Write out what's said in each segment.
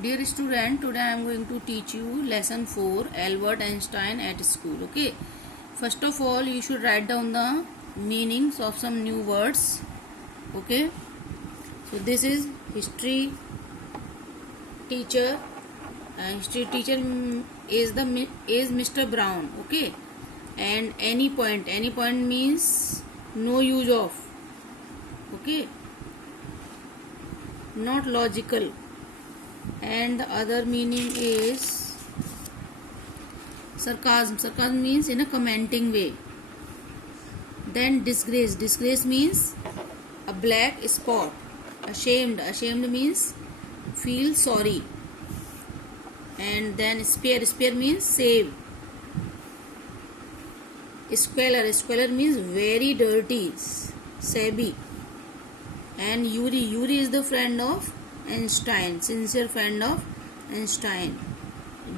Dear student, today I am going to teach you lesson 4, Albert Einstein at school. Okay. First of all, you should write down the meanings of some new words. Okay. So this is history teacher. History teacher is Mr. Brown. Okay. And any point means no use of. Okay. Not logical. And the other meaning is sarcasm. Sarcasm means in a commenting way. Then disgrace. Disgrace means a black spot. Ashamed. Ashamed means feel sorry. And then spare. Spare means save. Squalor. Squalor means very dirty, shabby. And Yuri. Yuri is the friend of Einstein, sincere friend of Einstein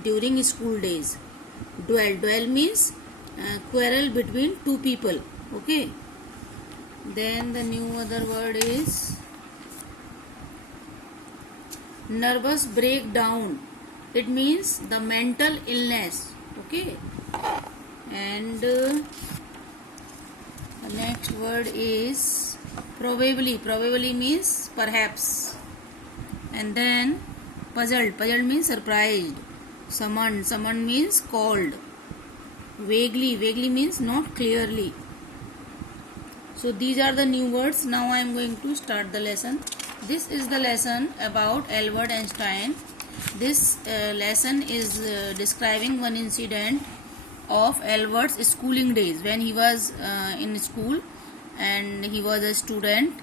during school days. Duel. Duel means quarrel between two people. Okay. Then the new other word is nervous breakdown. It means the mental illness. Okay. And the next word is probably. Probably means perhaps. And then puzzled. Puzzled means surprised. Summoned. Summoned means called. Vaguely. Vaguely means not clearly. So these are the new words. Now I am going to start the lesson. This is the lesson about Albert Einstein. This lesson is describing one incident of Albert's schooling days when he was in school and he was a student.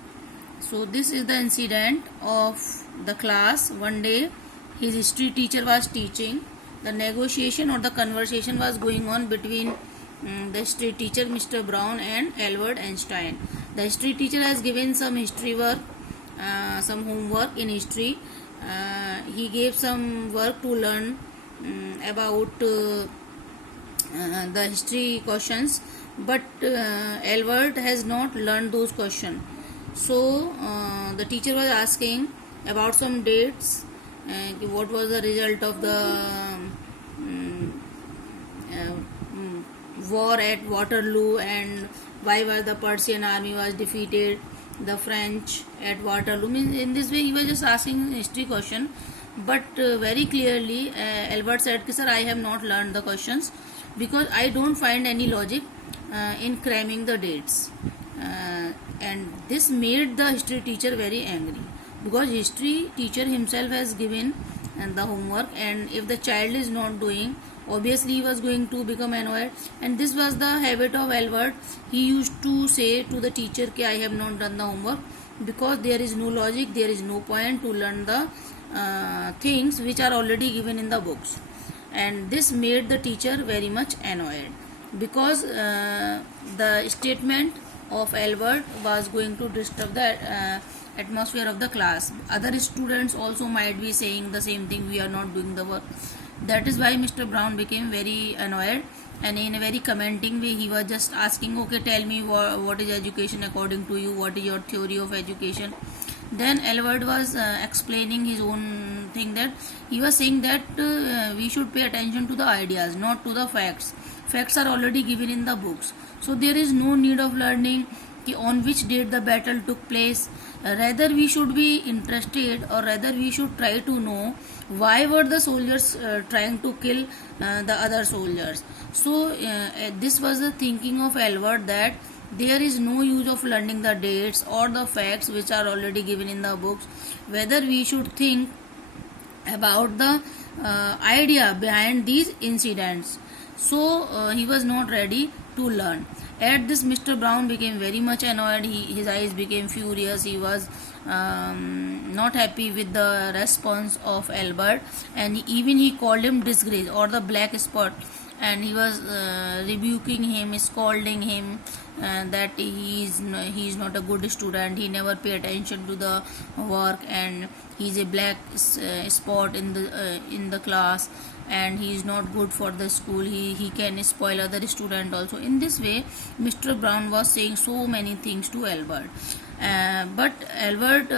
So this is the incident of the class. One day his history teacher was teaching. The negotiation or the conversation was going on between the history teacher Mr. Brown and Albert Einstein. The history teacher has given some history work, some homework in history. He gave some work to learn about the history questions, but Albert has not learned those questions. So the teacher was asking about some dates, what was the result of the war at Waterloo, and why was the Persian army was defeated, the French at Waterloo. In this way he was just asking history question, but very clearly Albert said, sir, I have not learned the questions because I don't find any logic in cramming the dates. And this made the history teacher very angry, because history teacher himself has given the homework, and if the child is not doing, obviously he was going to become annoyed. And this was the habit of Albert. He used to say to the teacher, I have not done the homework, because there is no logic, there is no point to learn the things which are already given in the books. And this made the teacher very much annoyed, because the statement of Albert was going to disturb the atmosphere of the class. Other students also might be saying the same thing, we are not doing the work. That is why Mr. Brown became very annoyed, and in a very commenting way he was just asking, okay, tell me what is education according to you, what is your theory of education. Then Albert was explaining his own thing, that he was saying that we should pay attention to the ideas, not to the facts. Facts are already given in the books, so there is no need of learning on which date the battle took place. Rather we should be interested, or rather we should try to know why were the soldiers trying to kill the other soldiers. So this was the thinking of Albert, that there is no use of learning the dates or the facts which are already given in the books. Whether we should think about the idea behind these incidents. So he was not ready to learn. At this, Mr. Brown became very much annoyed. His eyes became furious. He was not happy with the response of Albert, and even he called him disgrace or the black spot. And he was rebuking him, scolding him, that he is not a good student. He never pay attention to the work, and he is a black spot in the class, and he is not good for the school. He can spoil other student also. In this way, Mr. Brown was saying so many things to Albert. But Albert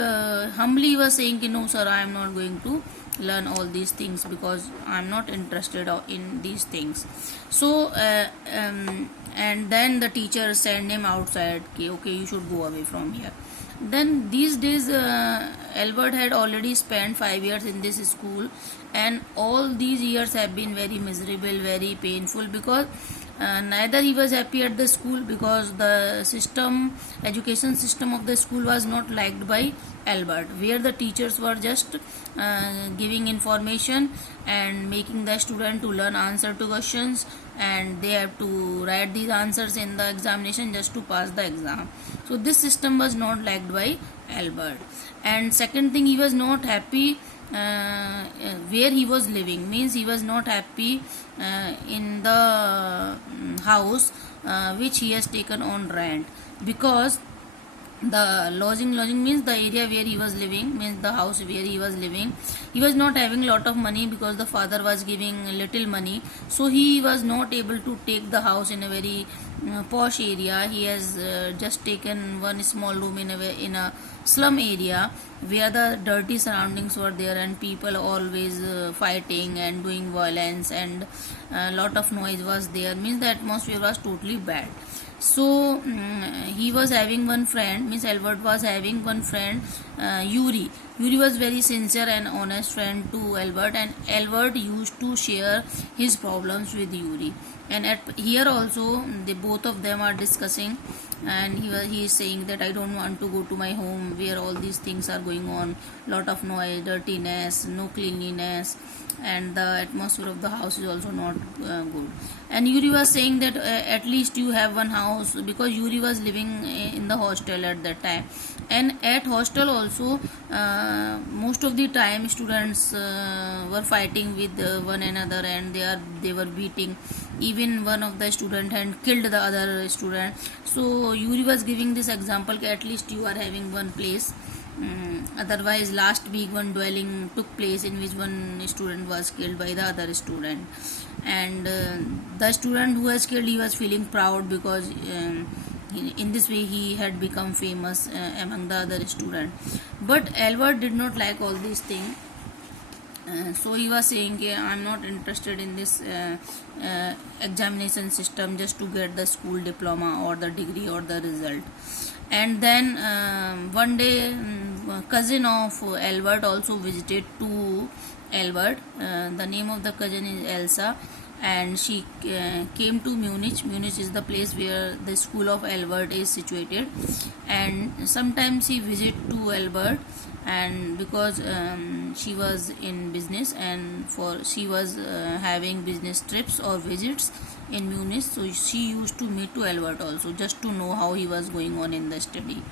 humbly was saying, no sir, I am not going to learn all these things because I am not interested in these things. So and then the teacher sent him outside. Okay, you should go away from here. Then these days Albert had already spent 5 years in this school, and all these years have been very miserable, very painful, because neither he was happy at the school, because the education system of the school was not liked by Albert, where the teachers were just giving information and making the student to learn answer to questions, and they have to write these answers in the examination just to pass the exam. So this system was not liked by Albert. And second thing, he was not happy where he was living, means he was not happy in the house which he has taken on rent, because the lodging means the area where he was living, means the house where he was living, he was not having lot of money, because the father was giving little money. So he was not able to take the house in a very posh area. He has just taken one small room in a slum area, where the dirty surroundings were there, and people always fighting and doing violence, and a lot of noise was there, means the atmosphere was totally bad. So he was having one friend, means Albert was having one friend, Yuri. Yuri was very sincere and honest friend to Albert, and Albert used to share his problems with Yuri. And here also, the both of them are discussing, and he is saying that I don't want to go to my home where all these things are going on, lot of noise, dirtiness, no cleanliness, and the atmosphere of the house is also not good. And Yuri was saying that at least you have one house, because Yuri was living in the hostel at that time, and at hostel also most of the time students were fighting with one another, and they were beating. Even one of the student had killed the other student. So Yuri was giving this example, at least you are having one place. Otherwise, last week one dwelling took place in which one student was killed by the other student, and the student who was killed, he was feeling proud, because in this way he had become famous among the other students. But Albert did not like all these things. So he was saying, I'm not interested in this examination system just to get the school diploma or the degree or the result. And then one day, cousin of Albert also visited to Albert. The name of the cousin is Elsa, and she came to Munich. Munich is the place where the school of Albert is situated, and sometimes he visit to Albert, and because she was in business, and she was having business trips or visits in Munich, so she used to meet to Albert also, just to know how he was going on in the study.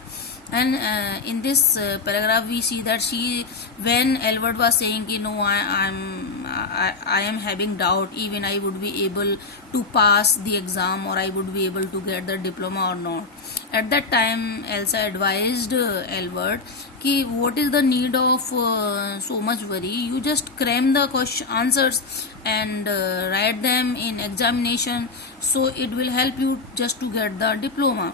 And in this paragraph we see that when Albert was saying, I am having doubt, even I would be able to pass the exam, or I would be able to get the diploma or not. At that time, Elsa advised Albert कि what is the need of so much worry? You just cram the answers and write them in examination, so it will help you just to get the diploma.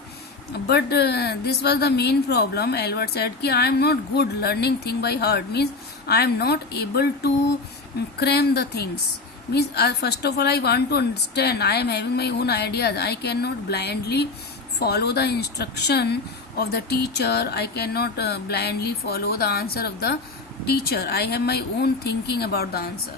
But this was the main problem. Albert said कि I am not good learning thing by heart, means I am not able to cram the things. Means first of all, I want to understand. I am having my own ideas. I cannot blindly follow the instruction of the teacher. I cannot blindly follow the answer of the teacher. I have my own thinking about the answer.